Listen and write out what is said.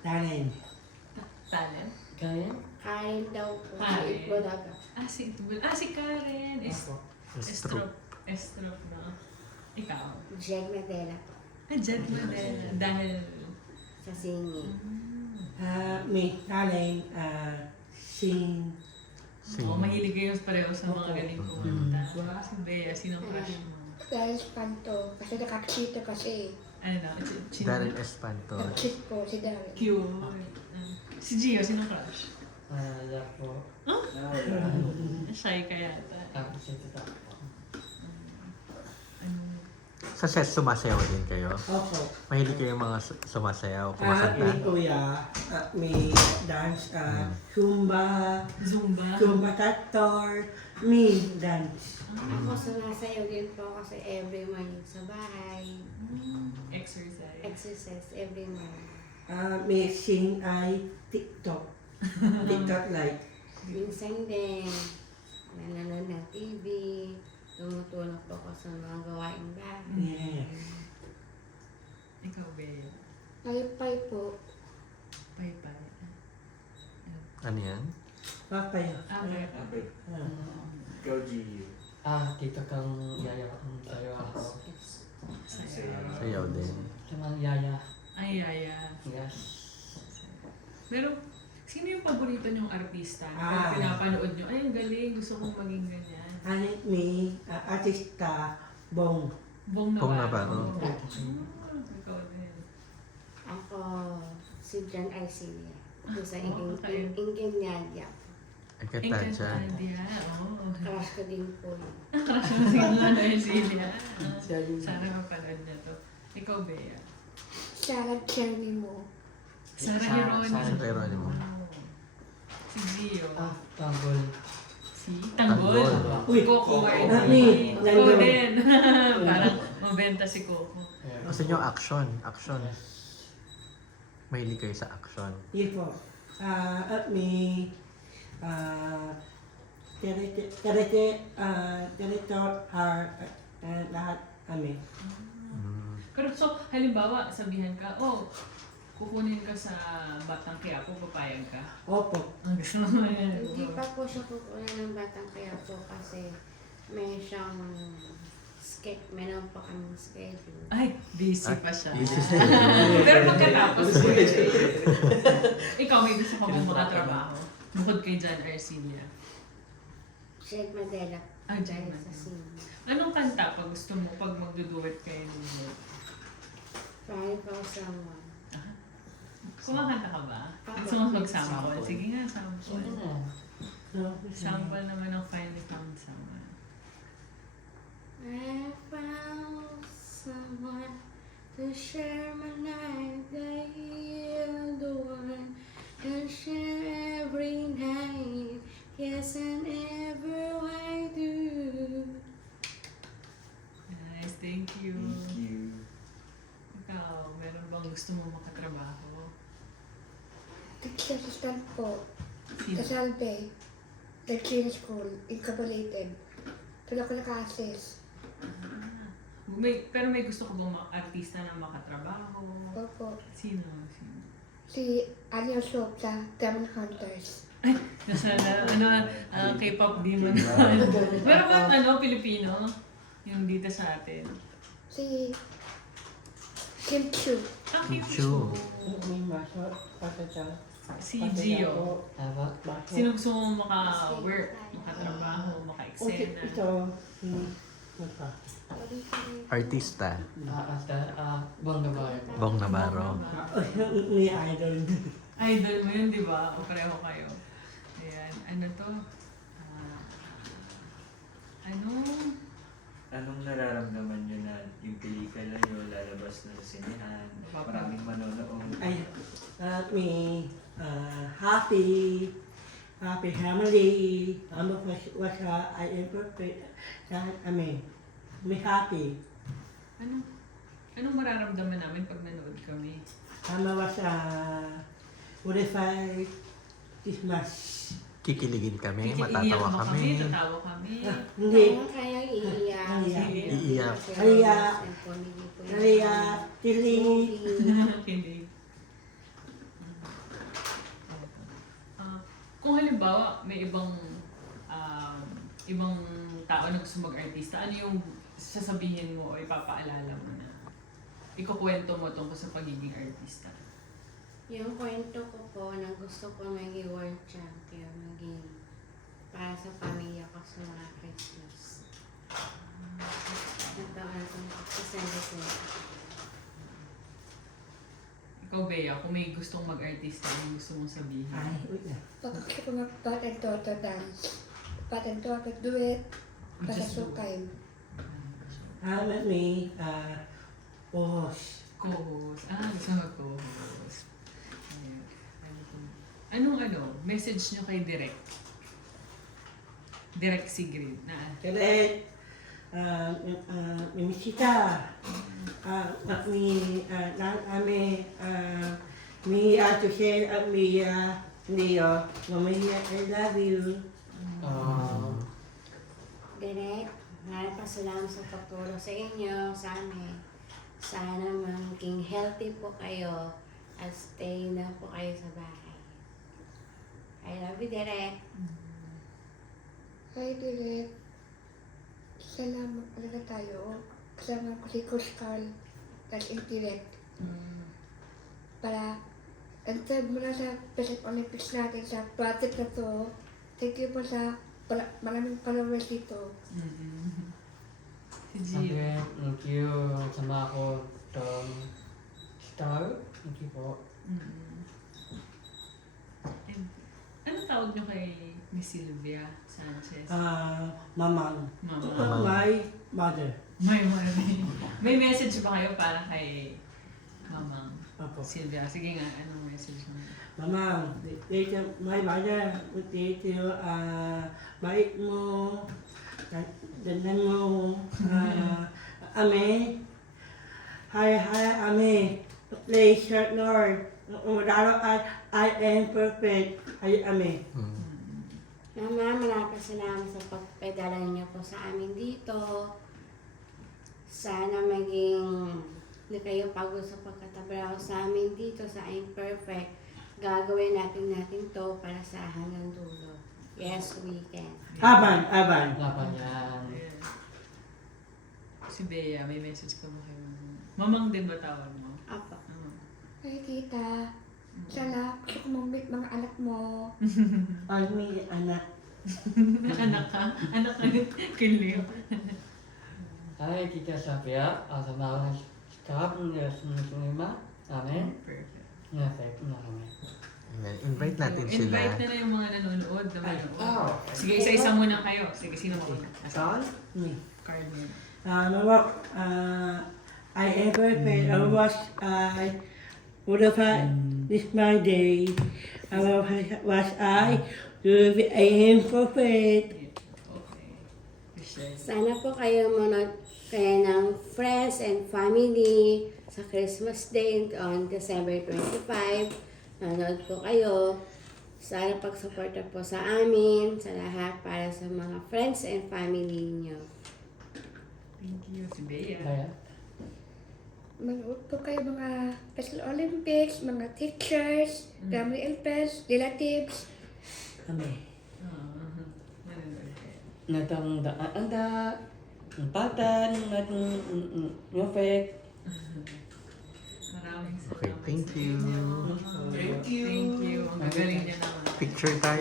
Talent. Talent? Kaya? Kain daw po. Kain. Bulaga. Si Karen. Ako. Estrop, no? Ikaw? Jeg Nadella po. Jet Manila. Dahil... Sa singing. May talent, sing. Mahilig kayo pareho sa mga galing kumanta. Si Bea, sino crush mo? Dahil Espanto, kasi nakakita kasi. Ano na? Darren Espanto. Nag-cheat po si Darren. Cute. Si Gio, sino crush? Wala po. Shy ka yata. Tapos ito ako. Sa set, sumasayaw din kayo. Opo. Mahilig kayo mga sumasayaw, May kumakanta. kuya, may dance, Zumba, Zumba. Tractor, me dance. Ako sumasayaw din po kasi every morning sa bahay. Exercise. Exercise every morning. May sing ay TikTok. TikTok like. Minsan din, nanonood ng TV, tumutulong po ako sa mga gawaing bahay. Yes. Ikaw, Bea. Nalipay po. Pay-pay. Ano yan? Papaya. Okay. Ikaw, Gio. Dito kang yaya kang tayo ako. Sayaw din. Tamang yaya. Ay, yaya. Yes. Pero, sino yung paborito niyong artista? Ah. Kung pinapanood niyo, ay, ang galing, gusto kong maging ganyan. May artista, Bong. Bong Bong Navarro. Navarro. Ikaw din. Ako, si John Arcilia. Ito sa Okay. Ingeniaria. Ay, kanta dyan. Encantadia. Oo. Crush ko din po yun. Crush mo si Lana Ercilia. Siya yun. Sana mapanood na to. Ikaw, Bea. Sarah Geronimo. Sarah Sarah Geronimo. Sarah Geronimo. Si Gio. Tanggol. Si Tanggol. Tanggol. Uy. Coco Ni, Martin. Ikaw Tanggol. din. Parang mabenta si Coco. Gusto nyo action. Action. Mahilig kayo sa action. Yes po. May territor, lahat kami. Pero so, halimbawa, sabihan ka, kukunin ka sa Batang Quiapo, papayag ka. Opo. Ang gusto mo yan. Hindi pa po siya kukunin ng Batang Quiapo kasi may siyang meron pa kaming schedule. Ay, busy pa siya. Busy Pero pagkatapos, ikaw may gusto ka bang makatrabaho? Bukod kay John Arcilia. Jeg Madela. Ah, Jeg dahil Madela. sa singing. Anong kanta pag gusto mo pag magduduet kayo ninyo? Five for someone. Kumakanta ka ba? Gusto mo mag-sample? Sige nga, sample. Sample naman ng Finally Found Someone. I found someone to share my night, the one and share every night, yes, and ever I do. Nice, thank you. Thank you. Ikaw, meron bang gusto mo makatrabaho? Teacher assistant po. Sino? Sa Salve. Lecture School. Incorporated. Pero ako naka-assist. Pero may gusto ko bang artista na makatrabaho? Opo. Sino? Si Anya Soap sa Diamond Hunters. Nasa K-pop demon. Pero bang Pilipino? Yung dito sa atin. Si Kim Chu. Kim Chu. May masok, pasatsa. Si Gio. Tama. Sino gusto mo maka-work, makatrabaho, maka-eksena? Ito, Artista. Bong Navarro. Bong Navarro. may idol. Idol mo yun, di ba? O pareho kayo. Ayan. Ano to? Anong nararamdaman nyo na yung pelikula nyo lalabas na sa sinehan? Maraming manonood. Ay, may happy family. I am perfect. May happy. Anong mararamdaman namin pag nanood kami? Purified Christmas. Kikiligin kami, Iiyak matatawa mo kami. tatawa kami. Hindi. Kaya iiyak. Iiyak. Kaya, Tiling. Kilig. halimbawa, may ibang tao na gusto mag-artista, ano yung sasabihin mo o ipapaalala mo na ikukwento mo tungkol sa pagiging artista? Yung kwento ko po na gusto ko maging world champion, maging para sa pamilya ko sa mga Christmas. Nagtaon na itong December 20. Ikaw, Bea, kung may gustong mag-artista, ano gusto mong sabihin? Ay, wait lang. Pag gusto ko mag-bat and daughter dance. Bat and daughter duet. Pasasukan. Let me, host. Co-host. Gusto mo co-host. Ayun. Anong message nyo kay Direk Sigrid na Correct. Mimisita. Me to share me Leo. Mamaya, I love you. Direk, salamat sa pagtulong sa inyo, sa amin. Sana maging healthy po kayo at stay na po kayo sa bahay. I love you, Direk. Hi, Direk. Salamat talaga tayo. Kasama ko si Coach Carl. Tapos Direk. Para until mula sa Special Olympics natin sa project na to, thank you po sa maraming followers dito. si G. Okay, thank you. Sama ako itong star. Thank you po. And, anong tawag nyo kay Miss Sylvia Sanchez? Mamang. Mama. My mother. May message ba kayo para kay Mamang Opo. Sylvia? Sige nga, anong message mo? Mamang, dito, my mother, dito, bait mo, dandan mo, ame, hi, ame, please, Lord, I am perfect, hi, ame. Mama, maraming salamat sa pagpadala niyo po sa amin dito. Sana maging hindi kayo pagod sa pagkatabraho sa amin dito sa Imperfect. Gagawin natin to para sa hanggang dulo. Yes, we can. Aban. Laban yan. Ayan. Si Bea, may message ka mo kay Mamang. Mamang din ba tawag mo? Apa. Hi, tita. Sana gusto ko mag-meet mga anak mo. Almi, anak. Anak ka? Anak ka ni Kilio. Hi, Tita Safia. Sama ako ng staff ng Sunod-Sunima. Amen. Perfect. Perfect na kami. Ayan, invite natin sila. Invite na yung mga nanonood na manonood. Oh. Sige, isa-isa muna kayo. Sige, sino mo? Saan? Me. Card mo. Mama, I am perfect. I was, what if this my day? I am perfect. Okay. Appreciate. Sana po kayo manood kayo ng friends and family sa Christmas Day on December 25. Manood po kayo. Sana pagsuporta po sa amin, sa lahat, para sa mga friends and family niyo. Thank you, si Bea. Kaya? Manood po kayo mga Special Olympics, mga teachers, family helpers, relatives. Ame. Manonood kayo. Natang anda, patan, perfect. Maraming salamat. Okay, thank you. Thank you. Ang gagaling niya naman. Picture tayo.